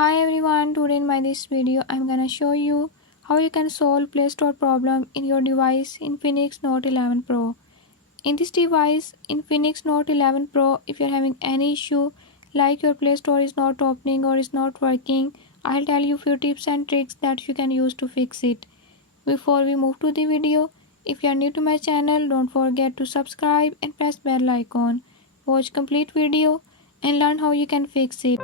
Hi everyone, today in my this video I'm gonna show you how you can solve Play Store problem in your device Infinix Note 11 Pro. In this device Infinix Note 11 Pro, if you're having any issue like your Play Store is not opening or is not working, I'll tell you few tips and tricks that you can use to fix it. Before we move to the video, if you are new to my channel, don't forget to subscribe and press bell icon. Watch complete video and learn how you can fix it.